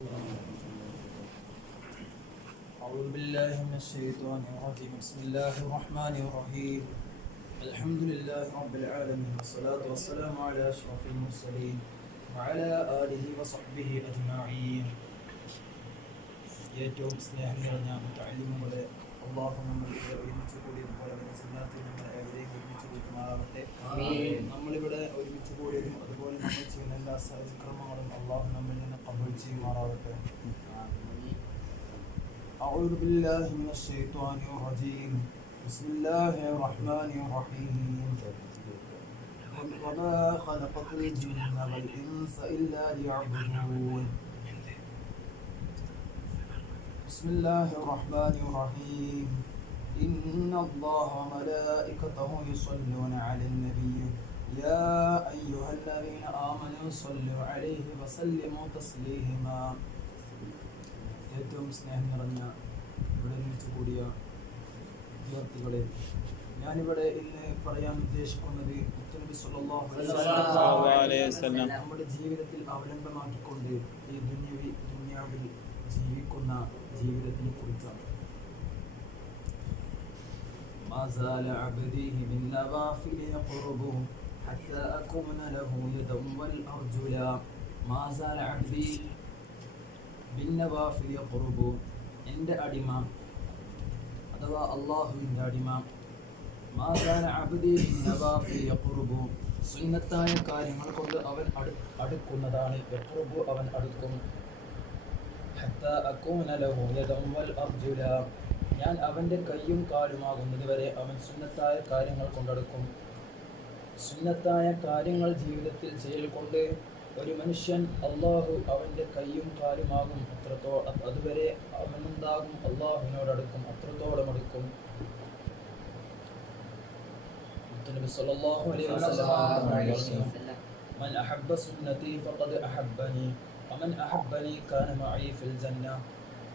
أعوذ بالله من الشيطان الرجيم بسم الله الرحمن الرحيم الحمد لله رب العالمين والصلاة والسلام على أشرف المرسلين وعلى آله وصحبه أجمعين. ഏറ്റവും സ്നേഹം നിറഞ്ഞ മുതലിമുകളെ അള്ളാഹു നമ്മൾ ഒരുമിച്ച് കൂടിയതുപോലെ നമ്മൾ ഏവരെയും ഒരുമിച്ച് കൂട്ടുമാറാവട്ടെ. നമ്മളിവിടെ ഒരുമിച്ച് കൂടിയതും അതുപോലെ നമ്മൾ ചെയ്യുന്ന എല്ലാ സൽക്രമങ്ങളും അള്ളാഹു നമ്മിൽ നിന്ന് ഖബൂൽ ചെയ്യുമാറാവട്ടെ. أعوذ بالله من الشيطان الرجيم بسم الله الرحمن الرحيم وما خلقت الجن والإنس إلا ليعبدون بسم الله الرحمن الرحيم إن الله وملائكته يصلون على النبي يا أيها الذين آمنوا صلوا عليه وسلموا تسليما. ഏറ്റവും സ്നേഹം നിറഞ്ഞ ഇവിടെ ഒരുമിച്ച് കൂടിയ വിദ്യാർത്ഥികളെ, ഞാനിവിടെ ഇന്ന് പറയാൻ ഉദ്ദേശിക്കുന്നത് മുത്തുനബി സ്വല്ലല്ലാഹു അലൈഹി വസല്ലം നമ്മുടെ ജീവിതത്തിൽ അവലംബമാക്കിക്കൊണ്ട് ഈ ദുനിയാവിൽ ജീവിക്കുന്ന ജീവിതത്തിനെ കുറിച്ചാണ്. ما زال عبدي من نوافل يقربه حتى أكون له يدا والأرجلا ما زال عبدي بالنوافل يقربه. എൻ്റെ അടിമ അഥവാ അള്ളാഹുവിൻ്റെ അടിമ ما زال عبدي بالنوافل يقربه സുന്നത്തായ കാര്യങ്ങൾ കൊണ്ട് അവൻ അടുക്കുന്നതാണ്. യഖ്റുബു അവൻ അടുക്കും. ഹത്താ അകൂന ലഹു യദൻ വൽ അർജുല ഞാൻ അവൻ്റെ കൈയും കാലുമാകുന്നത് വരെ അവൻ സുന്നത്തായ കാര്യങ്ങൾ കൊണ്ടടുക്കും. സുന്നത്തായ കാര്യങ്ങൾ ജീവിതത്തിൽ ചെയ്യൽ കൊണ്ട് ഒരു മനുഷ്യൻ അള്ളാഹു അവൻ്റെ കൈയും കാലുമാകും. അതുവരെ അവനെന്താകും? അള്ളാഹുവിനോടടുക്കും, അത്രത്തോളം അടുക്കും. നബി സല്ലല്ലാഹു അലൈഹി വസല്ലം മൻ അഹബ്ബ സുന്നതി ഫഖദ് അഹബ്ബനി വമൻ അഹബ്ബനി കാന മഈ ഫിൽ ജന്ന.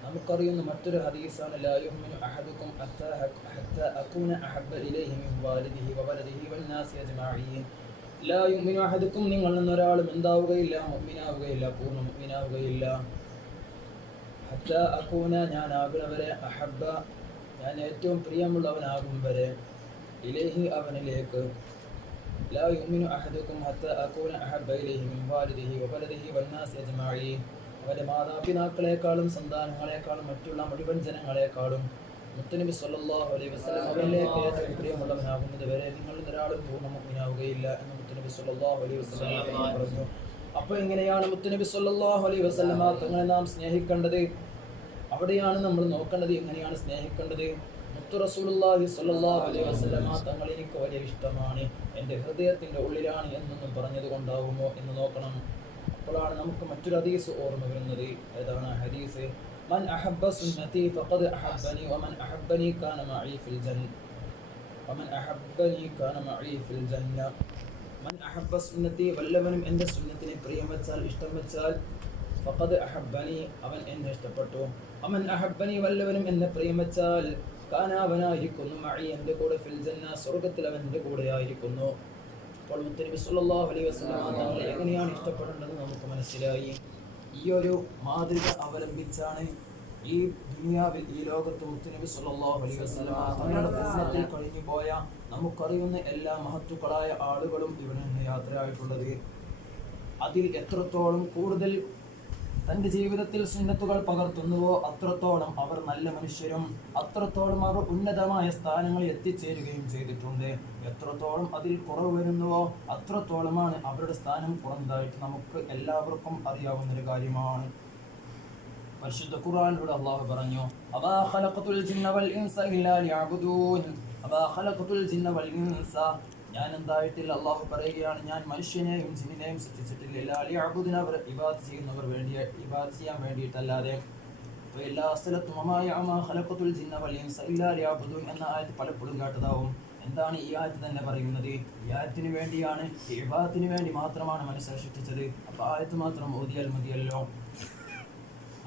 നമുക്കറിയുന്ന മറ്റൊരു ഹദീസാണ് ലാ യുഅ്മിനു അഹദുക്കും ഹത്താ അകൂന അഹബ്ബ ഇലൈഹി മിൻ വാലിദിഹി വവലദിഹി വന്നാസി അജ്മഈൻ. ലാ യുഅ്മിനു അഹദുക്കും നിങ്ങളിൽ നിന്ന് ഒരാളും എന്താവുകയില്ല, മുഅ്മിനാവുകയില്ല, പൂർണ്ണ മുഅ്മിനാവുകയില്ല. ഹത്താ അകൂന ഞാൻ ആകുന്നവരെ, അഹബ്ബ ഞാൻ ഏറ്റവും പ്രിയമുള്ളവനാകും വരെ, ഇലൈഹി അവനിലേക്ക്. ലാ യുഅ്മിനു അഹദുക്കും ഹത്താ അകൂന അഹബ്ബ ഇലൈഹി മിൻ വാലിദിഹി വവലദിഹി വന്നാസി അജ്മഈൻ. അവൻ്റെ മാതാപിതാക്കളെക്കാളും സന്താനങ്ങളെക്കാളും മറ്റുള്ള മുഴുവൻ ജനങ്ങളെക്കാളും മുത്തുനബി സല്ലല്ലാഹു അലൈഹി വസല്ലം അവനിലേക്ക് ഏറ്റവും പ്രിയമുള്ളവനാകുന്നത് വരെ നിങ്ങളിൽ ഒരാളും പൂർണ്ണ മുഅ്മിനാവുകയില്ല എന്ന് മുത്തുനബി സല്ലല്ലാഹു അലൈഹി വസല്ലം പറഞ്ഞു. അപ്പോൾ എങ്ങനെയാണ് മുത്തുനബി സല്ലല്ലാഹു അലൈഹി വസല്ലം തങ്ങളെ നാം സ്നേഹിക്കേണ്ടത്? അവിടെയാണ് നമ്മൾ നോക്കേണ്ടത്. എങ്ങനെയാണ് സ്നേഹിക്കേണ്ടത്? മുത്തു റസൂലുള്ളാഹി സ്വല്ലല്ലാഹു അലൈഹി വസല്ലം തങ്ങൾ എനിക്ക് വലിയ ഇഷ്ടമാണ്, എൻ്റെ ഹൃദയത്തിൻ്റെ ഉള്ളിലാണ് എന്നൊന്നും പറഞ്ഞത് കൊണ്ടാവുമോ എന്ന് നോക്കണം. അപ്പോഴാണ് നമുക്ക് മറ്റൊരു ഹദീസ് ഓർമ്മ വരുന്നത്. ഏതാണ് ഹദീസ്? മൻ അഹബ്ബ സുന്നതി ഫഖദ് അഹബ്ബനി വമൻ അഹബ്ബനി കാന മഈ ഫിൽ ജന്ന വമൻ അഹബ്ബനി കാന മഈ ഫിൽ ജന്ന. മൻ അഹബ്ബ സുന്നതി വല്ലവനും എൻ്റെ സുന്നത്തിനെ പ്രിയം വെച്ചാൽ, ഇഷ്ടം വെച്ചാൽ, ഫഖദ് അഹബ്ബനി അവൻ എന്നെ ഇഷ്ടപ്പെട്ടു. വമൻ അഹബ്ബനി വല്ലവനും എന്നെ പ്രിയം വെച്ചാൽ, കാന അവനായിരിക്കുന്നു മഈ എൻ്റെ കൂടെ ഫിൽ ജന്ന സ്വർഗ്ഗത്തിൽ അവൻ എൻ്റെ കൂടെ ആയിരിക്കുന്നു. അപ്പോൾ മുത്തുനബി സല്ലല്ലാഹു അലൈഹി വസല്ലം തങ്ങളെ എങ്ങനെയാണ് ഇഷ്ടപ്പെടേണ്ടത് നമുക്ക് മനസ്സിലായി. ഈ ഒരു മാതൃക അവലംബിച്ചാണ് ഈ ദുനിയാവിൽ, ഈ ലോകത്ത് മുത്തുനബി സല്ലല്ലാഹു അലൈഹി വസല്ലം തങ്ങളുടെ ഭരണത്തിൽ കഴിഞ്ഞു പോയ നമുക്കറിയുന്ന എല്ലാ മഹത്തുക്കളായ ആളുകളും ഇവിടെ നിന്ന് യാത്രയായിട്ടുള്ളത്. അതിൽ എത്രത്തോളം കൂടുതൽ തൻ്റെ ജീവിതത്തിൽ സുന്നത്തുകൾ പകർത്തുന്നുവോ അത്രത്തോളം അവർ നല്ല മനുഷ്യരും അത്രത്തോളം അവർ ഉന്നതമായ സ്ഥാനങ്ങളിൽ എത്തിച്ചേരുകയും ചെയ്തിട്ടുണ്ട്. എത്രത്തോളം അതിൽ കുറവ് വരുന്നുവോ അത്രത്തോളമാണ് അവരുടെ സ്ഥാനം കുറഞ്ഞതായിട്ട് നമുക്ക് എല്ലാവർക്കും അറിയാവുന്നൊരു കാര്യമാണ്. പരിശുദ്ധ ഖുർആനിലൂടെ അല്ലാഹു പറഞ്ഞു, അമാ ഖലഖതുൽ ജിന്ന വൽ ഇൻസ ഇല്ലാ ലിയഅ്ബുദൂൻ. അമാ ഖലഖതുൽ ജിന്ന വൽ ഇൻസ ഞാൻ എന്തായിട്ടില്ല, അള്ളാഹു പറയുകയാണ്, ഞാൻ മനുഷ്യനെയും ജിന്നിനെയും സൃഷ്ടിച്ചിട്ടില്ല. ലിയഅ്ബുദൂന അവർ ഇബാദത്ത് ചെയ്യുന്നവർ ഇബാദത്ത് ചെയ്യാൻ വേണ്ടിയിട്ടല്ലാതെ. അപ്പോൾ എല്ലാ സ്ഥലത്തും അമാ ഖലഖതുൽ ജിന്ന വൽ ഇൻസ ഇല്ലാ ലിയഅ്ബുദൂൻ എന്ന ആയത്ത് പലപ്പോഴും കേട്ടതാവും. എന്താണ് ഈ ആയത്ത് തന്നെ പറയുന്നത്? ഈ ആയത്തിന് വേണ്ടിയാണ്, ഇബാദത്തിന് വേണ്ടി മാത്രമാണ് മനുഷ്യരെ സൃഷ്ടിച്ചത്. അപ്പോൾ ആയത്ത് മാത്രം ഓതിയാൽ മതിയല്ലോ.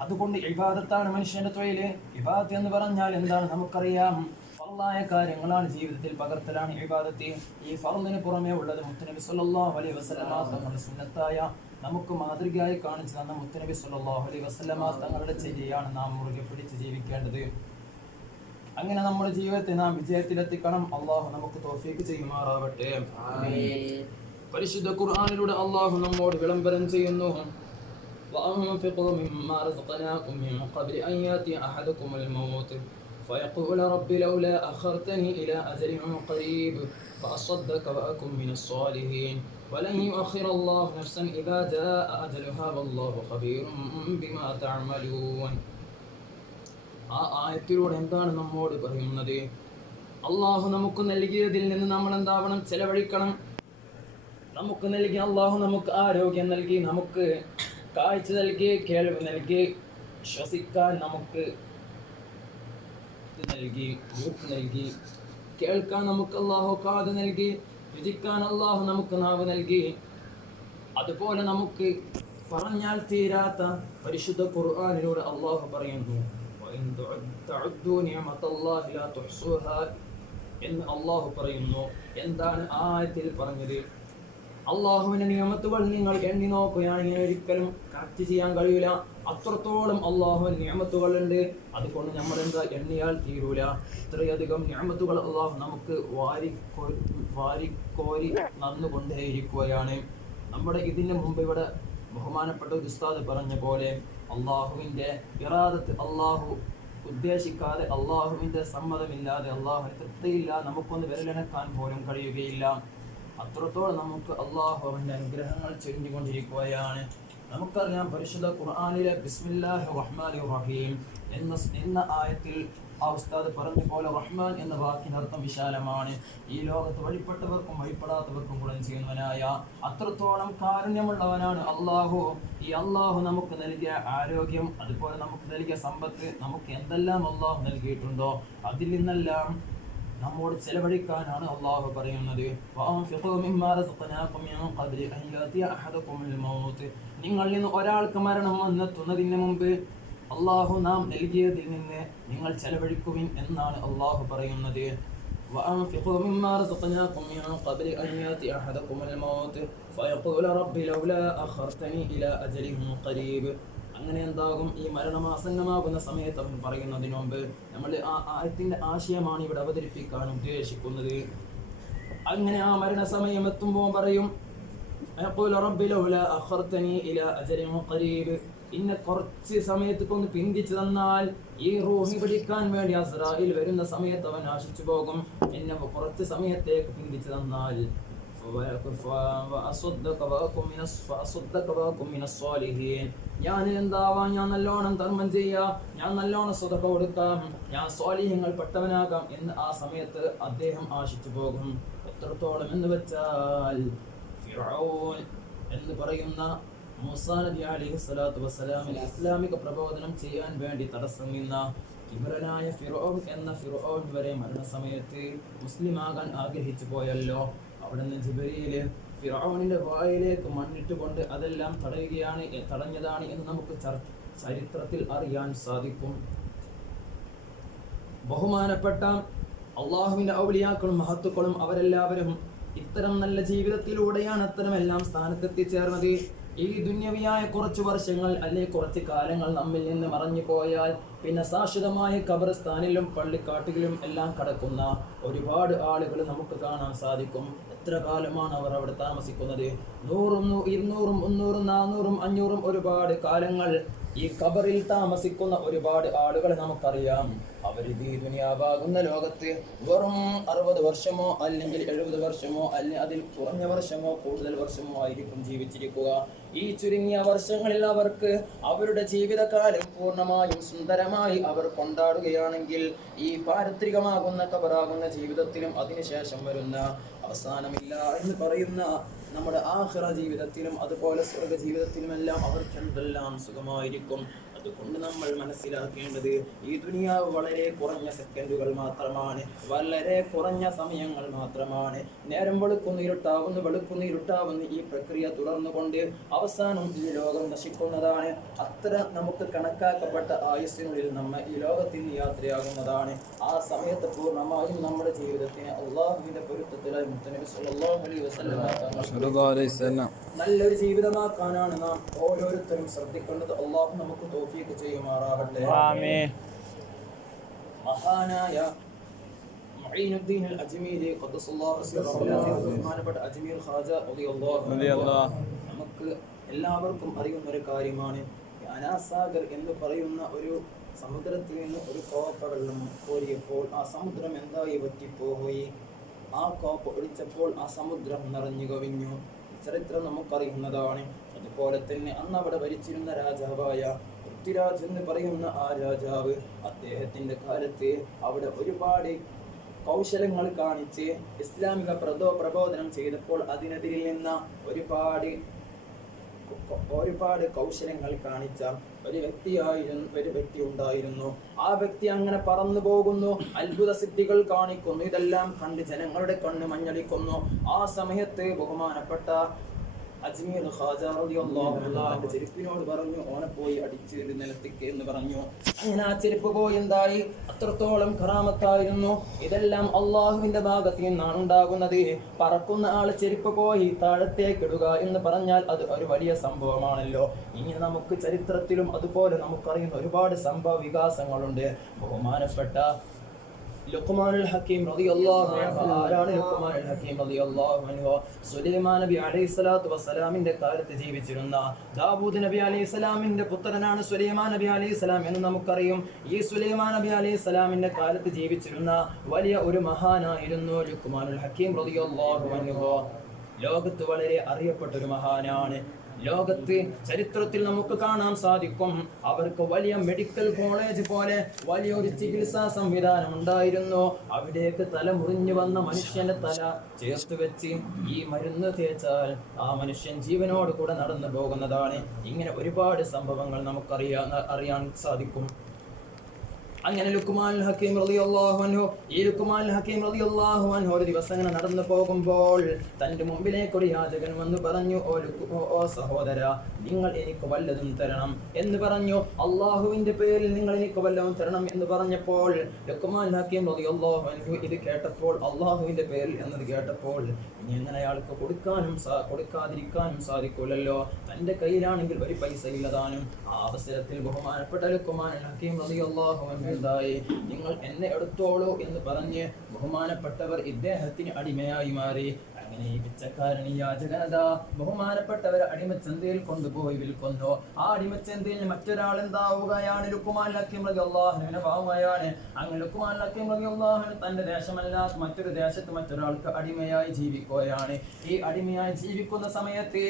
അതുകൊണ്ട് ഇബാദത്താണ് മനുഷ്യന്റെ തൊഴിൽ. ഇബാദത്ത് എന്ന് പറഞ്ഞാൽ എന്താണ് നമുക്കറിയാം. ഫർളായ കാര്യങ്ങളാണ് ജീവിതത്തിൽ പകർത്തലാണ് ഇബാദത്ത്. ഈ ഫർളിന് പുറമേ ഉള്ളത് മുത്തുനബി സല്ലല്ലാഹു അലൈഹി വസല്ലം തങ്ങളുടെ സുന്നത്തായ നമുക്ക് മാതൃകയായി കാണിച്ചു തന്ന മുത്തുനബി സല്ലല്ലാഹു അലൈഹി വസല്ലമ തങ്ങളുടെ ചര്യയാണ് നാം മുറുകെ പിടിച്ച് ജീവിക്കേണ്ടത്. അങ്ങനെ നമ്മുടെ ജീവിതത്തെ നാം വിജയത്തിലെത്തിക്കണം. അള്ളാഹു നമുക്ക് തൗഫീഖ് ചെയ്യുമാറാവട്ടെ. പരിശുദ്ധ ഖുർആനിലൂടെ അള്ളാഹു നമ്മോട് വിളംബരം ചെയ്യുന്നു, وأنفقوا مما رزقناكم من قبل أن يأتي أحدكم الموت فيقول رب لولا أخرتني إلى أجل قريب فأصدق وأكن من الصالحين ولن يؤخر الله نفسا إذا جاء أجلها والله خبير بما تعملون. ആ ആയത്തിലൂടെ എന്താണ് നമ്മോട് പറയുന്നത്? അള്ളാഹു നമുക്ക് നൽകിയതിൽ നിന്ന് നമ്മൾ എന്താവണം? ചെലവഴിക്കണം. നമുക്ക് നൽകി അള്ളാഹു നമുക്ക് ആരോഗ്യം നൽകി, നമുക്ക് കാഴ്ച നൽകി, കേൾവി നൽകി, ശ്വസിക്കാൻ നമുക്ക് നൽകി, മൂക്ക് നൽകി, കേൾക്കാൻ നമുക്ക് അള്ളാഹു കാത് നൽകി, രുചിക്കാൻ അള്ളാഹു നമുക്ക് നാവ് നൽകി. അതുപോലെ നമുക്ക് പറഞ്ഞാൽ തീരാത്ത പരിശുദ്ധ ഖുർആനിലൂടെ അള്ളാഹു പറയുന്നു, എന്ന് അള്ളാഹു പറയുന്നു. എന്താണ് ആയത്തിൽ പറഞ്ഞത്? അള്ളാഹുവിന്റെ നിയമത്തുകൾ നിങ്ങൾ എണ്ണി നോക്കുകയാണെങ്കിൽ ഒരിക്കലും കറക്റ്റ് ചെയ്യാൻ കഴിയൂല. അത്രത്തോളം അള്ളാഹുവിന്റെ നിയമത്തുകളുണ്ട്. അതുകൊണ്ട് നമ്മൾ എന്താ എണ്ണിയാൽ തീരൂല. ഇത്രയധികം നിയമത്തുകൾ അള്ളാഹു നമുക്ക് വാരിക്കോരി നടന്നുകൊണ്ടേയിരിക്കുകയാണ്. നമ്മുടെ ഇതിന് മുമ്പ് ഇവിടെ ബഹുമാനപ്പെട്ട ഉസ്താദ് പറഞ്ഞ പോലെ അള്ളാഹുവിന്റെ ഇറാദത്ത്, അള്ളാഹു ഉദ്ദേശിക്കാതെ, അള്ളാഹുവിന്റെ സമ്മതമില്ലാതെ, അള്ളാഹുവിന് തൃപ്തിയില്ലാതെ നമുക്കൊന്ന് വിരലിണക്കാൻ പോലും കഴിയുകയില്ല. അത്രത്തോളം നമുക്ക് അള്ളാഹു അവന്റെ അനുഗ്രഹങ്ങൾ ചൊരിഞ്ഞുകൊണ്ടിരിക്കുകയാണ്. നമുക്കറിയാം, പരിശുദ്ധ ഖുർആനിലെ ബിസ്മില്ലാഹിർ റഹ്മാനിർ റഹീം എന്ന ആയത്തിൽ ആ ഉസ്താദ് പറഞ്ഞ പോലെ റഹ്മാൻ എന്ന വാക്കിനർത്ഥം വിശാലമാണ്. ഈ ലോകത്ത് വഴിപ്പെട്ടവർക്കും വഴിപ്പെടാത്തവർക്കും ഗുണം ചെയ്യുന്നവനായ, അത്രത്തോളം കാരുണ്യമുള്ളവനാണ് അള്ളാഹു. ഈ അള്ളാഹു നമുക്ക് നൽകിയ ആരോഗ്യം, അതുപോലെ നമുക്ക് നൽകിയ സമ്പത്ത്, നമുക്ക് എന്തെല്ലാം അള്ളാഹു നൽകിയിട്ടുണ്ടോ അതിൽ നിന്നെല്ലാം നമ്മോട് ചെലവഴിക്കാനാണ് അള്ളാഹു പറയുന്നത്. നിങ്ങളിൽ നിന്ന് ഒരാൾക്ക് മരണം വന്നെത്തുന്നതിന് മുമ്പ് അള്ളാഹു നാം നൽകിയതിൽ നിന്ന് നിങ്ങൾ ചെലവഴിക്കുവിൻ എന്നാണ് അള്ളാഹു പറയുന്നത്. അങ്ങനെ എന്താകും? ഈ മരണമാസന്നമാകുന്ന സമയത്ത് അവൻ പറയുന്നതിന് മുമ്പ് നമ്മൾ ആ ആയത്തിന്റെ ആശയമാണ് ഇവിടെ അവതരിപ്പിക്കാൻ ഉദ്ദേശിക്കുന്നത്. അങ്ങനെ ആ മരണസമയം എത്തുമ്പോൾ പറയും, ഇന്നെ കുറച്ച് സമയത്തേക്കൊന്ന് പിന്തിച്ചു തന്നാൽ, ഈ റൂഹി പിടിക്കാൻ വേണ്ടി അസ്രായിൽ വരുന്ന സമയത്ത് അവൻ ആശിച്ചു പോകും, എന്നെ കുറച്ച് സമയത്തേക്ക് പിന്തിച്ചു തന്നാൽ ഞാൻ എന്താവാം, ഞാൻ നല്ലോണം ധർമ്മം ചെയ്യാം, ഞാൻ നല്ലോണം സ്വതക്ക കൊടുക്കാം, ഞാൻ സ്വാലിഹ്യങ്ങൾ പെട്ടവനാകാം എന്ന് ആ സമയത്ത് അദ്ദേഹം ആശിച്ചു പോകും. എത്രത്തോളം എന്ന് വെച്ചാൽ ഫിർഔൻ എന്ന് പറയുന്ന മൂസാ നബി അലൈഹി സ്വലാത്തു വസ്സലാമിന് ഇസ്ലാമിക പ്രബോധനം ചെയ്യാൻ വേണ്ടി തടസ്സം നിന്ന കിബറനായ ഫിർഔൻ എന്ന ഫിർഔൻ വരെ മരണസമയത്ത് മുസ്ലിമാകാൻ ആഗ്രഹിച്ചു പോയല്ലോ. അവിടുന്ന് ജിബ്രീല് ഫിർഔനിന്റെ വായിലേക്ക് മണ്ണിട്ടുകൊണ്ട് അതെല്ലാം തടഞ്ഞതാണ് എന്ന് നമുക്ക് ചരിത്രത്തിൽ അറിയാൻ സാധിക്കും. ബഹുമാനപ്പെട്ട അള്ളാഹുവിന്റെ ഔലിയാക്കളും മഹത്തുക്കളും അവരെല്ലാവരും ഇത്തരം നല്ല ജീവിതത്തിലൂടെയാണ് അത്തരമെല്ലാം സ്ഥാനത്തെത്തിച്ചേർന്നത്. ഈ ദുന്യവിയായ കുറച്ച് വർഷങ്ങൾ അല്ലെങ്കിൽ കുറച്ച് കാലങ്ങൾ നമ്മിൽ നിന്ന് മറഞ്ഞു പോയാൽ പിന്നെ ശാശ്വതമായ ഖബർസ്ഥാനിലും പള്ളിക്കാട്ടിലും എല്ലാം കടക്കുന്ന ഒരുപാട് ആളുകൾ നമുക്ക് കാണാൻ സാധിക്കും. എത്ര കാലമാണ് അവർ അവിടെ താമസിക്കുന്നത്? 100, 200, 300, 400, 500 ഒരുപാട് കാലങ്ങൾ ഈ ഖബറിൽ താമസിക്കുന്ന ഒരുപാട് ആളുകളെ നമുക്കറിയാം. അവർ ഈ ദുനിയാവാകുന്ന ലോകത്ത് വെറും 60 വർഷമോ അല്ലെങ്കിൽ 70 വർഷമോ അല്ലെങ്കിൽ അതിൽ കുറഞ്ഞ വർഷമോ കൂടുതൽ വർഷമോ ആയിരിക്കും ജീവിച്ചിരിക്കുക. ഈ ചുരുങ്ങിയ വർഷങ്ങളിൽ അവർക്ക് അവരുടെ ജീവിതകാലം പൂർണ്ണമായും സുന്ദരമായി അവർ കൊണ്ടാടുകയാണെങ്കിൽ, ഈ പാരത്രികമാകുന്ന ഖബറാകുന്ന ജീവിതത്തിലും അതിനുശേഷം വരുന്ന അവസാനമില്ല എന്ന് പറയുന്ന നമ്മുടെ ആഖിറ ജീവിതത്തിലും അതുപോലെ സ്വർഗ ജീവിതത്തിലുമെല്ലാം അവർക്ക് എന്തെല്ലാം സുഖമായിരിക്കും. അതുകൊണ്ട് നമ്മൾ മനസ്സിലാക്കേണ്ടത് ഈ ദുനിയാവ് വളരെ കുറഞ്ഞ സെക്കൻഡുകൾ മാത്രമാണ്, വളരെ കുറഞ്ഞ സമയങ്ങൾ മാത്രമാണ്. നേരം വെളുക്കുന്നു ഇരുട്ടാവുന്നു ഈ പ്രക്രിയ തുടർന്നുകൊണ്ട് അവസാനം ഈ ലോകം നശിക്കുന്നതാണ്. അത്ര നമുക്ക് കണക്കാക്കപ്പെട്ട ആയുസ്സിനുള്ളിൽ നമ്മൾ ഈ ലോകത്തിൽ യാത്രയാകുന്നതാണ്. ആ സമയത്ത് പൂർണ്ണമായും നമ്മുടെ ജീവിതത്തിന് അള്ളാഹുവിന്റെ പൊരുത്തത്തിലായി മുത്തനബി സ്വല്ലല്ലാഹു അലൈഹി വസല്ലം നല്ലൊരു ജീവിതമാക്കാനാണ് നാം ഓരോരുത്തരും ശ്രദ്ധിക്കേണ്ടത്. അള്ളാഹു നമുക്ക് തൗഫീഖ് ചെയ്യുമാറാവട്ടെ. മഹാനായ മുഈനുദ്ദീൻ അൽ അജ്മീരി ഖദ്ദസല്ലാഹു സിറഹു ബഹുമാനപ്പെട്ട അജ്മീർ ഖാജ റളിയല്ലാഹു അൻഹു നമുക്ക് എല്ലാവർക്കും അറിയുന്ന ഒരു കാര്യമാണ്. അനാസാഗർ എന്ന് പറയുന്ന ഒരു സമുദ്രത്തിൽ നിന്ന് ഒരു കോപ്പ വെള്ളം കോരിയപ്പോൾ ആ സമുദ്രം എന്തായി വറ്റിപ്പോയി. ആ കോപ്പ ഒഴിച്ചപ്പോൾ ആ സമുദ്രം നിറഞ്ഞു കവിഞ്ഞു. ചരിത്രം നമുക്കറിയുന്നതാണ്. അതുപോലെ തന്നെ അന്ന് അവിടെ ഭരിച്ചിരുന്ന രാജാവായ പൃഥ്വിരാജ് എന്ന് പറയുന്ന ആ രാജാവ്, അദ്ദേഹത്തിന്റെ കാലത്ത് അവിടെ ഒരുപാട് കൗശലങ്ങൾ കാണിച്ച് ഇസ്ലാമിക പ്രബോധനം ചെയ്തപ്പോൾ അതിനെതിരിൽ നിന്ന ഒരുപാട് കൗശലങ്ങൾ കാണിച്ച ഒരു വ്യക്തി ഉണ്ടായിരുന്നു. ആ വ്യക്തി അങ്ങനെ പറന്നു പോകുന്നു, അത്ഭുത സിദ്ധികൾ കാണിക്കുന്നു. ഇതെല്ലാം കണ്ട് ജനങ്ങളുടെ കണ്ണ് മഞ്ഞളിക്കുന്നു. ആ സമയത്ത് ബഹുമാനപ്പെട്ട അജ്മീർ ഖാജ റളിയല്ലാഹു അൻഹു ചെരുപ്പിനോട് പറഞ്ഞു, ഓനെ പോയി അടിച്ച് നിലത്തേക്ക് എന്ന് പറഞ്ഞു. അങ്ങനെ ആ ചെരുപ്പ് പോയി എന്തായി? അത്രത്തോളം കറാമത്തായിരുന്നു. ഇതെല്ലാം അള്ളാഹുവിന്റെ ഭാഗത്ത് നിന്നാണ് ഉണ്ടാകുന്നത്. പറക്കുന്ന ആള് ചെരുപ്പ് പോയി താഴത്തേക്ക് ഇടുക എന്ന് പറഞ്ഞാൽ അത് ഒരു വലിയ സംഭവമാണല്ലോ. ഇങ്ങനെ നമുക്ക് ചരിത്രത്തിലും അതുപോലെ നമുക്കറിയുന്ന ഒരുപാട് സംഭവ വികാസങ്ങളുണ്ട്. ബഹുമാനപ്പെട്ട ലുഖ്മാനുൽ ഹക്കീം റളിയല്ലാഹു അൻഹു, ആരാണ് ലുഖ്മാനുൽ ഹക്കീം റളിയല്ലാഹു അൻഹു? സുലൈമാൻ നബി അലൈഹിസ്സലാത്തു വസ്സലാമിന്റെ കാലത്ത് ജീവിച്ചിരുന്ന ദാവൂദ് നബി അലൈഹിസ്സലാമിന്റെ പുത്രനാണ് സുലൈമാൻ നബി അലൈഹിസ്സലാം എന്ന് നമുക്കറിയും. ഈ സുലൈമാൻ നബി അലൈഹിസ്സലാമിന്റെ കാലത്ത് ജീവിച്ചിരുന്ന വലിയ ഒരു മഹാനായിരുന്നു ലുഖ്മാനുൽ ഹക്കീം റളിയല്ലാഹു അൻഹു. ലോകത്ത് വളരെ അറിയപ്പെട്ട ഒരു മഹാനാണ്. ലോകത്ത് ചരിത്രത്തിൽ നമുക്ക് കാണാൻ സാധിക്കും, അവർക്ക് വലിയ മെഡിക്കൽ കോളേജ് പോലെ വലിയൊരു ചികിത്സാ സംവിധാനം ഉണ്ടായിരുന്നു. അവിടേക്ക് തല മുറിഞ്ഞു വന്ന മനുഷ്യന്റെ തല ചേർത്ത് വെച്ച് ഈ മരുന്ന് തേച്ചാൽ ആ മനുഷ്യൻ ജീവനോട് കൂടെ നടന്നു പോകുന്നതാണ്. ഇങ്ങനെ ഒരുപാട് സംഭവങ്ങൾ നമുക്കറിയാൻ സാധിക്കും. അങ്ങനെ ലുഖ്മാനുൽ ഹക്കീം റളിയല്ലാഹു അൻഹു ഒരു ദിവസം അങ്ങനെ നടന്നു പോകുമ്പോൾ തന്റെ മുമ്പിലേക്ക് ഒരു യാചകൻ വന്ന് പറഞ്ഞു, ഓ സഹോദര, നിങ്ങൾ എനിക്ക് വല്ലതും തരണം എന്ന് പറഞ്ഞു. അള്ളാഹുവിന്റെ പേരിൽ നിങ്ങൾ എനിക്ക് വല്ലതും തരണം എന്ന് പറഞ്ഞപ്പോൾ ലുഖ്മാനുൽ ഹക്കീം റളിയല്ലാഹു അൻഹു ഇത് കേട്ടപ്പോൾ, അള്ളാഹുവിന്റെ പേരിൽ എന്നത് കേട്ടപ്പോൾ, ഇനി എങ്ങനെ അയാൾക്ക് കൊടുക്കാതിരിക്കാനും സാധിക്കൂലല്ലോ. തന്റെ കയ്യിലാണെങ്കിൽ ഒരു പൈസ ഇല്ലതാനും. ആ അവസരത്തിൽ ബഹുമാനപ്പെട്ട ലുഖ്മാനുൽ ഹക്കീം റളിയല്ലാഹു അൻഹു എന്തായി, നിങ്ങൾ എന്നെ എടുത്തോളൂ എന്ന് പറഞ്ഞ് ബഹുമാനപ്പെട്ടവർ ഇദ്ദേഹത്തിന് അടിമയായി മാറി. അങ്ങനെ ഈ പിച്ചക്കാരൻ ഈ യാചകനതാ ബഹുമാനപ്പെട്ടവരെ അടിമച്ചന്തയിൽ കൊണ്ടുപോയി വിൽക്കുന്നു. ആ അടിമച്ചന്തയിൽ മറ്റൊരാൾ എന്താവുകയാണ്? ലുഖ്മാനുൽ ഹക്കീം റളിയല്ലാഹു അൻഹുവിനെ വാങ്ങുകയാണ്. അങ്ങനെ ലുഖ്മാനുൽ ഹക്കീം റളിയല്ലാഹു അൻഹു തന്റെ ദേശമല്ലാത്ത മറ്റൊരു ദേശത്ത് മറ്റൊരാൾക്ക് അടിമയായി ജീവിക്കുകയാണ്. ഈ അടിമയായി ജീവിക്കുന്ന സമയത്ത്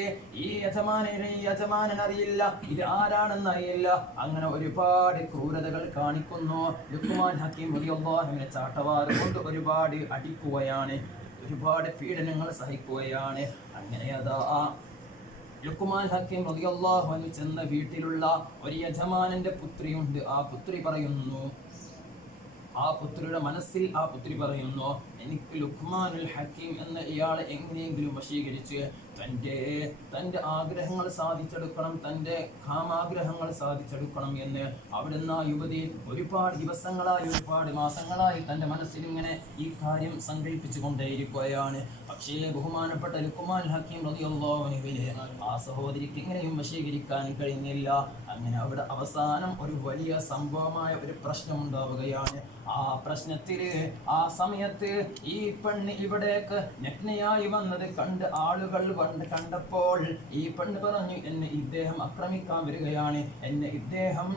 ഈ യജമാനൻ അറിയില്ല, ഇത് ആരാണെന്ന് അറിയില്ല. അങ്ങനെ ഒരുപാട് ക്രൂരതകൾ കാണിക്കുന്നു. ലുഖ്മാനുൽ ഹക്കീം റളിയല്ലാഹു അൻഹുവിനെ ചാട്ടവാറ് കൊണ്ട് ഒരുപാട് അടിക്കുകയാണ്, ഒരുപാട് പീഡനങ്ങൾ സഹിക്കുകയാണ്. അങ്ങനെ അതാ ലുഖ്മാനുൽ ഹക്കീം റളിയല്ലാഹു അൻഹു ചെന്ന വീട്ടിലുള്ള ഒരു യജമാനന്റെ പുത്രിയുണ്ട്. ആ പുത്രി പറയുന്നു, ആ പുത്രിയുടെ മനസ്സിൽ ആ പുത്രി പറയുന്നു, എനിക്ക് ലുഖ്മാനുൽ ഹക്കീം എന്ന ഇയാളെ എങ്ങനെയെങ്കിലും വശീകരിച്ച് തൻ്റെ ആഗ്രഹങ്ങൾ സാധിച്ചെടുക്കണം, തൻ്റെ കാമാഗ്രഹങ്ങൾ സാധിച്ചെടുക്കണം എന്ന് അവിടുന്ന് ആ യുവതി ഒരുപാട് ദിവസങ്ങളായി ഒരുപാട് മാസങ്ങളായി തൻ്റെ മനസ്സിൽ ഇങ്ങനെ ഈ കാര്യം സങ്കല്പിച്ചു കൊണ്ടേയിരിക്കുകയാണ്. പക്ഷേ ബഹുമാനപ്പെട്ട ലുഖ്മാനുൽ ഹക്കീം റളിയല്ലാഹു അൻഹുവിനെ ആ സഹോദരിക്ക് എങ്ങനെയും വശീകരിക്കാൻ കഴിഞ്ഞില്ല. അങ്ങനെ അവിടെ അവസാനം ഒരു വലിയ സംഭവമായ ഒരു പ്രശ്നം ഉണ്ടാവുകയാണ്. ആ പ്രശ്നത്തിൽ ആ സമയത്ത് ഈ പെണ്ണ് ഇവിടേക്ക് നഗ്നയായി വന്നത് ആളുകൾ കണ്ടപ്പോൾ ഈ പെണ്ണ് പറഞ്ഞു, എന്നെ ഇദ്ദേഹം ആക്രമിക്കാൻ വരികയാണ്, എന്നെ ഇദ്ദേഹം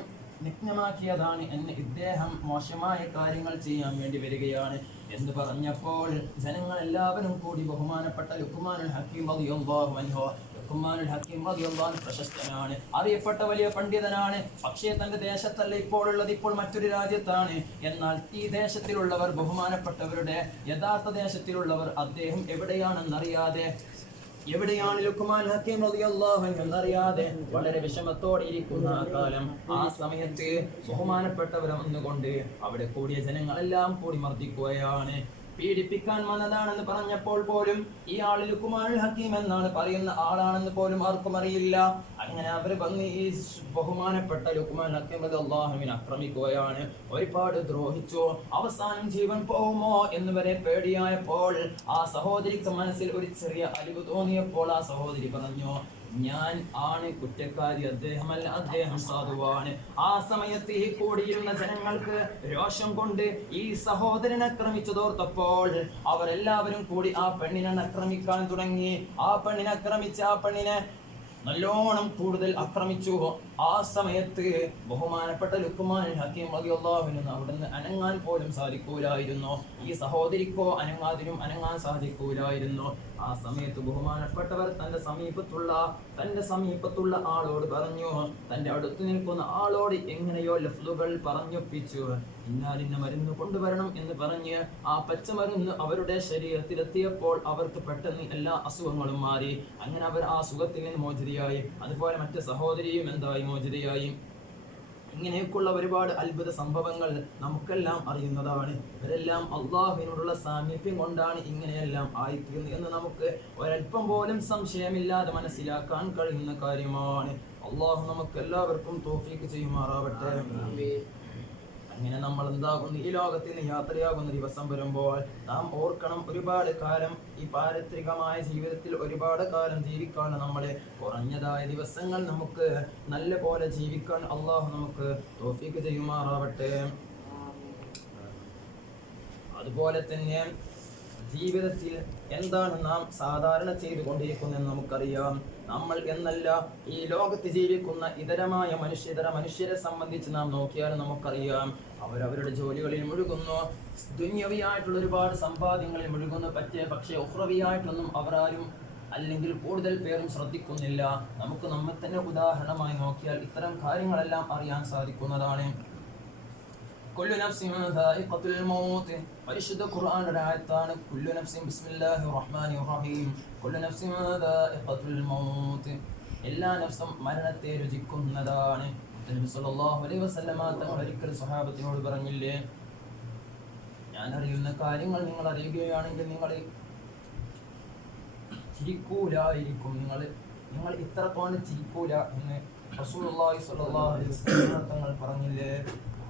നഗ്നമാക്കിയതാണ്, എന്നെ ഇദ്ദേഹം മോശമായ കാര്യങ്ങൾ ചെയ്യാൻ വേണ്ടി വരികയാണ് എന്ന് പറഞ്ഞപ്പോൾ ജനങ്ങൾ എല്ലാവരും കൂടി ബഹുമാനപ്പെട്ട ലുഖ്മാനുൽ ഹക്കീം റളിയല്ലാഹു അൻഹു, ലുഖ്മാനുൽ ഹക്കീം റളിയല്ലാഹു അൻഹു പ്രശസ്തനാണ്, അറിയപ്പെട്ട വലിയ പണ്ഡിതനാണ്. പക്ഷേ തന്റെ ദേശത്തല്ല ഇപ്പോൾ ഉള്ളത്, ഇപ്പോൾ മറ്റൊരു രാജ്യത്താണ്. എന്നാൽ ഈ ദേശത്തിലുള്ളവർ, ബഹുമാനപ്പെട്ടവരുടെ യഥാർത്ഥ ദേശത്തിലുള്ളവർ അദ്ദേഹം എവിടെയാണെന്നറിയാതെ എവിടെയാണ് ലുക്മാൻ ഹക്കീം റളിയല്ലാഹു അൻഹു എന്നറിയാതെ വളരെ വിഷമത്തോടെ ഇരിക്കുന്ന ആ കാലം, ആ സമയത്ത് ബഹുമാനപ്പെട്ടവർ വന്നുകൊണ്ട് അവിടെ കൂടിയ ജനങ്ങളെല്ലാം കൂടി മർദ്ദിക്കുകയാണ്. പീഡിപ്പിക്കാൻ വന്നതാണെന്ന് പറഞ്ഞപ്പോൾ പോലും ഈ ആൾ ലുക്മാനുൽ ഹക്കീം എന്നാണ് പറയുന്ന ആളാണെന്ന് പോലും ആർക്കും അറിയില്ല. അങ്ങനെ അവർ വന്ന് ഈ ബഹുമാനപ്പെട്ട ലുക്മാനുൽ ഹക്കീം റളിയല്ലാഹുവിനെ ആക്രമിക്കുകയാണ്. ഒരുപാട് ദ്രോഹിച്ചു. അവസാനം ജീവൻ പോകുമോ എന്ന് വരെ പേടിയായപ്പോൾ ആ സഹോദരിക്ക് മനസ്സിൽ ഒരു ചെറിയ അലിവ് തോന്നിയപ്പോൾ ആ സഹോദരി പറഞ്ഞു, ഞാൻ ആണ് കുറ്റക്കാരി, അദ്ദേഹമല്ല, അദ്ദേഹം സാധുവാണ്. ആ സമയത്ത് ഈ കൂടിയിരുന്ന ജനങ്ങൾക്ക് രോഷം കൊണ്ട് ഈ സഹോദരനെ ആക്രമിച്ചതോർത്തപ്പോൾ അവരെല്ലാവരും കൂടി ആ പെണ്ണിനെ ആക്രമിക്കാൻ തുടങ്ങി. ആ പെണ്ണിനെ ആക്രമിച്ച് ആ പെണ്ണിനെ നല്ലോണം കൂടുതൽ ആക്രമിച്ചു. ആ സമയത്ത് ബഹുമാനപ്പെട്ട ലുക്മാനുൽ ഹക്കീം റളിയല്ലാഹു അൻഹു അവിടുന്ന് അനങ്ങാൻ പോലും സാധിക്കൂലായിരുന്നു. ഈ സഹോദരിക്കോ അനങ്ങാൻ സാധിക്കൂലായിരുന്നു. ആ സമയത്ത് ബഹുമാനപ്പെട്ടവർ തന്റെ സമീപത്തുള്ള ആളോട് പറഞ്ഞു, തന്റെ അടുത്ത് നിൽക്കുന്ന ആളോട് എങ്ങനെയോ ലഫ്ലുകൾ പറഞ്ഞൊപ്പിച്ചു. ഇന്നാലിന്ന മരുന്ന് കൊണ്ടുവരണം എന്ന് പറഞ്ഞ് ആ പച്ചമരുന്ന് അവരുടെ ശരീരത്തിലെത്തിയപ്പോൾ അവർക്ക് പെട്ടെന്ന് എല്ലാ അസുഖങ്ങളും മാറി. അങ്ങനെ അവർ ആ സുഖത്തിൽ നിന്ന് മോചിതയായി. അതുപോലെ മറ്റു സഹോദരിയും എന്തായി, മോചിതയായി. ഇങ്ങനെയൊക്കെയുള്ള ഒരുപാട് അത്ഭുത സംഭവങ്ങൾ നമുക്കെല്ലാം അറിയുന്നതാണ്. ഇവരെല്ലാം അള്ളാഹുവിനോടുള്ള സാമീപ്യം കൊണ്ടാണ് ഇങ്ങനെയെല്ലാം ആയിത്തീർന്നത് എന്ന് നമുക്ക് ഒരല്പം പോലും സംശയമില്ലാതെ മനസ്സിലാക്കാൻ കഴിയുന്ന കാര്യമാണ്. അള്ളാഹു നമുക്ക് എല്ലാവർക്കും തൗഫീഖ് ചെയ്യുമാറാവട്ടെ. അങ്ങനെ നമ്മൾ എന്താകുന്നു, ഈ ലോകത്തിൽ നിന്ന് യാത്രയാകുന്ന ദിവസം വരുമ്പോൾ നാം ഓർക്കണം, ഒരുപാട് കാലം ഈ പാരത്രികമായ ജീവിതത്തിൽ ഒരുപാട് കാലം ജീവിക്കാൻ നമ്മൾ കുറഞ്ഞതായ ദിവസങ്ങൾ നമുക്ക് നല്ല പോലെ ജീവിക്കാൻ അള്ളാഹു നമുക്ക് തൗഫീഖ് ചെയ്യുമാറാവട്ടെ. അതുപോലെ തന്നെ ജീവിതത്തിൽ എന്താണ് നാം സാധാരണ ചെയ്തുകൊണ്ടിരിക്കുന്നതെന്ന് നമുക്കറിയാം. നമ്മൾ എന്നല്ല, ഈ ലോകത്ത് ജീവിക്കുന്ന ഇതരമായ മനുഷ്യരെ സംബന്ധിച്ച് നാം നോക്കിയാൽ നമുക്കറിയാം, അവരവരുടെ ജോലികളിൽ മുഴുകുന്നു, ദുന്യവിയായിട്ടുള്ള ഒരുപാട് സമ്പാദ്യങ്ങളിൽ മുഴുകുന്നു. പക്ഷേ ഉഖ്റവിയായിട്ടൊന്നും അവർ ആരും അല്ലെങ്കിൽ കൂടുതൽ പേരും ശ്രദ്ധിക്കുന്നില്ല. നമുക്ക് നമ്മെ തന്നെ ഉദാഹരണമായി നോക്കിയാൽ ഇത്തരം കാര്യങ്ങളെല്ലാം അറിയാൻ സാധിക്കുന്നതാണ്. കുല്ലു നഫ്സിൻ ദാഇഖത്തുൽ മൗത്ത്, പരിശുദ്ധ ഖുർആനിലെ ആയത്താണ്. കുല്ലു നഫ്സിൻ ബിസ്മില്ലാഹിർ റഹ്മാനിർ റഹീം, കുല്ലു നഫ്സിൻ ദാഇഖത്തുൽ മൗത്ത്, എല്ലാ നഫ്സും മരണത്തെ രുചിക്കുന്നതാണ്. നബി സല്ലല്ലാഹു അലൈഹി വസല്ലമ തങ്ങൾ ഒരിക്കൽ സ്വഹാബത്തിനോട് പറഞ്ഞില്ലേ, ഞാൻ അറിയുന്ന കാര്യങ്ങൾ നിങ്ങൾ അറിയുകയാണെങ്കിൽ നിങ്ങൾ ചിരിക്കൂലായിരിക്കും, നിങ്ങൾ ഇത്രത്തോളം ചിരിക്കൂല എന്ന് റസൂലുള്ളാഹി സ്വല്ലല്ലാഹു അലൈഹി വസല്ലമ തങ്ങൾ പറഞ്ഞില്ലേ.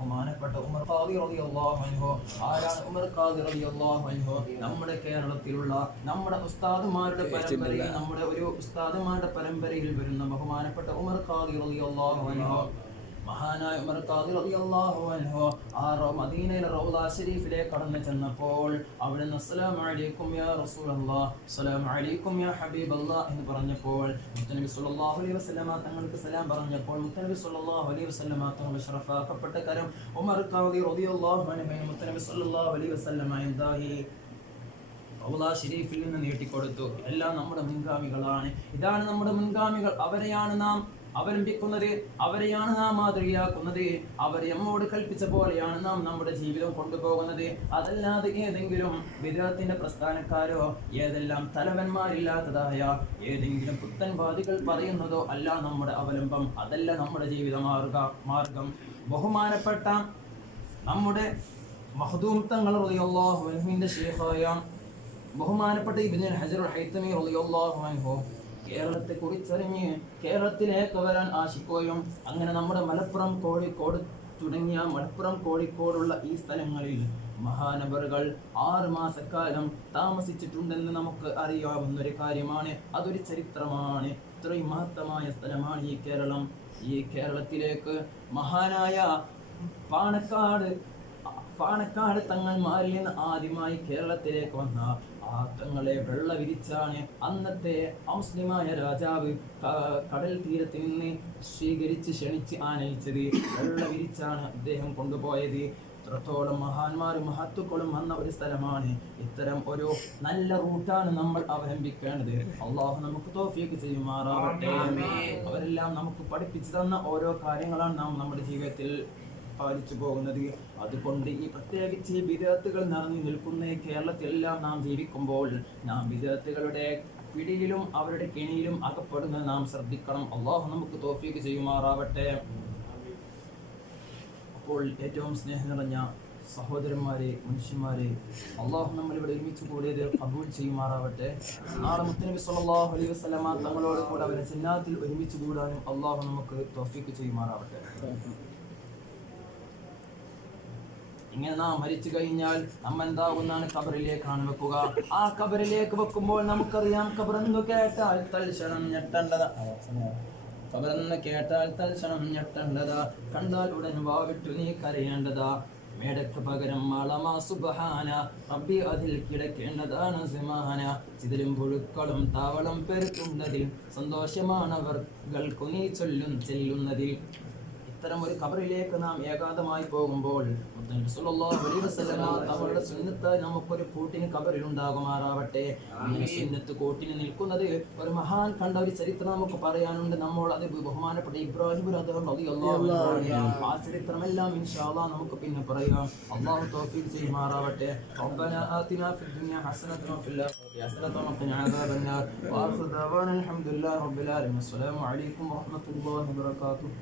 ബഹുമാനപ്പെട്ട ഉമർ ഖാദി റളിയല്ലാഹു അൻഹു. ആരാണ് ഉമർ ഖാദി റളിയല്ലാഹു അൻഹു? നമ്മുടെ കേരളത്തിലുള്ള നമ്മുടെ ഉസ്താദുമാരുടെ പരമ്പരയിൽ, നമ്മുടെ ഒരു ഉസ്താദുമാരുടെ പരമ്പരയിൽ വരുന്ന ബഹുമാനപ്പെട്ട ഉമർ ഖാദി റളിയല്ലാഹു അൻഹു. മഹാനായ ഉമർ ഖാദി റളിയല്ലാഹു അൻഹു മദീനയിലെ റൗള ശരീഫിലേക്ക് കടന്നു ചെന്നപ്പോൾ അവിടുന്ന് അസ്സലാമു അലൈക്കും യാ റസൂലല്ലാഹ്, അസ്സലാമു അലൈക്കും യാ ഹബീബല്ലാഹ് എന്ന് പറഞ്ഞപ്പോൾ മുത്തനബി സല്ലല്ലാഹു അലൈഹി വസല്ലമ തങ്ങൾക്ക് സലാം പറഞ്ഞപ്പോൾ മുത്തനബി സല്ലല്ലാഹു അലൈഹി വസല്ലമ തങ്ങൾ ശറഫാക്കപ്പെട്ട കരം ഉമർ ഖാദി റളിയല്ലാഹു അൻഹു മുത്തനബി സല്ലല്ലാഹു അലൈഹി വസല്ലമ എന്തായി റൗള ശരീഫിൽ നിന്ന് നീട്ടിക്കൊടുത്തു. എല്ലാം നമ്മുടെ മുൻഗാമികളാണ്. ഇതാണ് നമ്മുടെ മുൻഗാമികൾ. അവരെയാണ് നാം അവലംബിക്കുന്നത്, അവരെയാണ് നാം മാതൃകയാക്കുന്നത്. അവർ നമ്മോട് കൽപ്പിച്ച പോലെയാണ് നാം നമ്മുടെ ജീവിതം കൊണ്ടുപോകുന്നത്. അതല്ലാതെ ഏതെങ്കിലും വിദഅത്തിന്റെ പ്രസ്ഥാനക്കാരോ ഏതെല്ലാം തലവന്മാരില്ലാത്തതായ ഏതെങ്കിലും പുത്തൻവാദികൾ പറയുന്നതോ അല്ല നമ്മുടെ അവലംബം. അതല്ല നമ്മുടെ ജീവിത മാർഗം. ബഹുമാനപ്പെട്ട നമ്മുടെ മഖ്ദൂം തങ്ങൾ റളിയല്ലാഹു അൻഹുവിന്റെ ശൈഖായ ബഹുമാനപ്പെട്ട ഇബ്നുൽ ഹജറുൽ ഹൈതമി റളിയല്ലാഹു അൻഹു കേരളത്തെ കുറിച്ചറിഞ്ഞ് കേരളത്തിലേക്ക് വരാൻ ആശിക്കുകയും അങ്ങനെ നമ്മുടെ മലപ്പുറം, കോഴിക്കോട് തുടങ്ങിയ മലപ്പുറം, കോഴിക്കോടുള്ള ഈ സ്ഥലങ്ങളിൽ മഹാനവറുകൾ 6 മാസക്കാലം താമസിച്ചിട്ടുണ്ടെന്ന് നമുക്ക് അറിയാവുന്നൊരു കാര്യമാണ്. അതൊരു ചരിത്രമാണ്. ഇത്രയും മഹത്തമായ സ്ഥലമാണ് ഈ കേരളം. ഈ കേരളത്തിലേക്ക് മഹാനായ പാണക്കാട് തങ്ങന്മാരിൽ നിന്ന് ആദ്യമായി കേരളത്തിലേക്ക് വന്ന ആ തങ്ങളെ വെള്ള വിരിച്ചാണ് അന്നത്തെ അമുസ്ലിമായ രാജാവ് കടൽ തീരത്ത് നിന്ന് സ്വീകരിച്ച് ക്ഷണിച്ച് ആനയിച്ചത്. വെള്ള വിരിച്ചാണ് അദ്ദേഹം കൊണ്ടുപോയത്. ഇത്രത്തോളം മഹാന്മാരും മഹത്തുക്കളും വന്ന ഒരു സ്ഥലമാണ്. ഇത്തരം ഒരു നല്ല റൂട്ടാണ് നമ്മൾ അവലംബിക്കേണ്ടത്. അള്ളാഹു നമുക്ക് തൗഫീഖ് ചെയ്യുമാറാവട്ടെ. അവരെല്ലാം നമുക്ക് പഠിപ്പിച്ചു തന്ന ഓരോ കാര്യങ്ങളാണ് നാം നമ്മുടെ ജീവിതത്തിൽ പാലിച്ചു പോകുന്നത്. അതുകൊണ്ട് ഈ പ്രത്യേകിച്ച് ബിദഅത്തുകൾ നിറഞ്ഞു നിൽക്കുന്ന കേരളത്തിലെല്ലാം നാം ജീവിക്കുമ്പോൾ നാം ബിദഅത്തുകളുടെ പിടിയിലും അവരുടെ കെണിയിലും അകപ്പെടുന്നത് നാം ശ്രദ്ധിക്കണം. അള്ളാഹു നമുക്ക് തൗഫീഖ് ചെയ്യുമാറാവട്ടെ. അപ്പോൾ ഏറ്റവും സ്നേഹം നിറഞ്ഞ സഹോദരന്മാരെ, മനുഷ്യന്മാരെ, അള്ളാഹു നമ്മളിവിടെ ഒരുമിച്ച് കൂടിയത് ഖബൂൽ ചെയ്യുമാറാവട്ടെ. നാളെ മുത്തനബി സല്ലല്ലാഹു അലൈഹി വസല്ലമ തങ്ങളോട് കൂടെ അവരെ ജന്നാത്തിൽ ഒരുമിച്ച് കൂടാനും അള്ളാഹു നമുക്ക് തൗഫീഖ് ചെയ്യുമാറാവട്ടെ. ഇങ്ങനെ നാം മരിച്ചു കഴിഞ്ഞാൽ നമ്മ എന്താകുന്നാണ് ഖബറിലേക്കാണ് വെക്കുക. ആ ഖബറിലേക്ക് വെക്കുമ്പോൾ നമുക്കറിയാം, ഖബറെന്ന് കേട്ടാൽ തൽക്ഷണം ഞെട്ടേണ്ടതാണ്. ഖബറെന്ന് കേട്ടാൽ തൽക്ഷണം ഞെട്ടേണ്ടതാ. കണ്ടാൽ ഉടൻ വാവിട്ടു നീ കരയേണ്ടതാ. മേടക്ക് പകരം മാളമാ സുബ്ഹാന, റബ്ബി അതിൽ കിടക്കേണ്ടതാണ് സിമാന. ചിതലും പുഴുക്കളും താവളം പെരുക്കുന്നതിൽ സന്തോഷമാണവർക്കു നീ ചെല്ലുന്നതിൽ. ഇത്തരം ഒരു ഖബറിലേക്ക് നാം ഏകാന്തമായി പോകുമ്പോൾ മുത്തനബി സല്ലല്ലാഹു അലൈഹി വസല്ലമ തങ്ങളുടെ സുന്നത്തായി നമുക്കൊരു കൂട്ടിന് ഖബറിൽ ഉണ്ടാകുമാറാവട്ടെ. സുന്നത്ത് കൂട്ടിന് നിൽക്കുന്നത് ഒരു മഹാൻ കണ്ട ഒരു ചരിത്രം നമുക്ക് പറയാനുണ്ട്. നമ്മൾ അത് ബഹുമാനപ്പെട്ട ഇബ്രാഹിം റളിയല്ലാഹു അൻഹു, ആ ചരിത്രമെല്ലാം ഇൻഷാ അല്ലാഹ് നമുക്ക് പിന്നെ പറയാം. അല്ലാഹു തൗഫീഖ് ചെയ്യുമാറാവട്ടെ. റബ്ബനാ ആതിനാ ഫിദ് ദുനിയ ഹസനതൻ വഫിൽ ആഖിറതി ഹസനതൻ വഖിനാ അദാബന്നാർ. വആഖിറു ദഅവാനാ അൽഹംദുലില്ലാഹി റബ്ബിൽ ആലമീൻ. അസ്സലാമു അലൈക്കും വറഹ്മത്തുള്ളാഹി വബറകാതുഹു.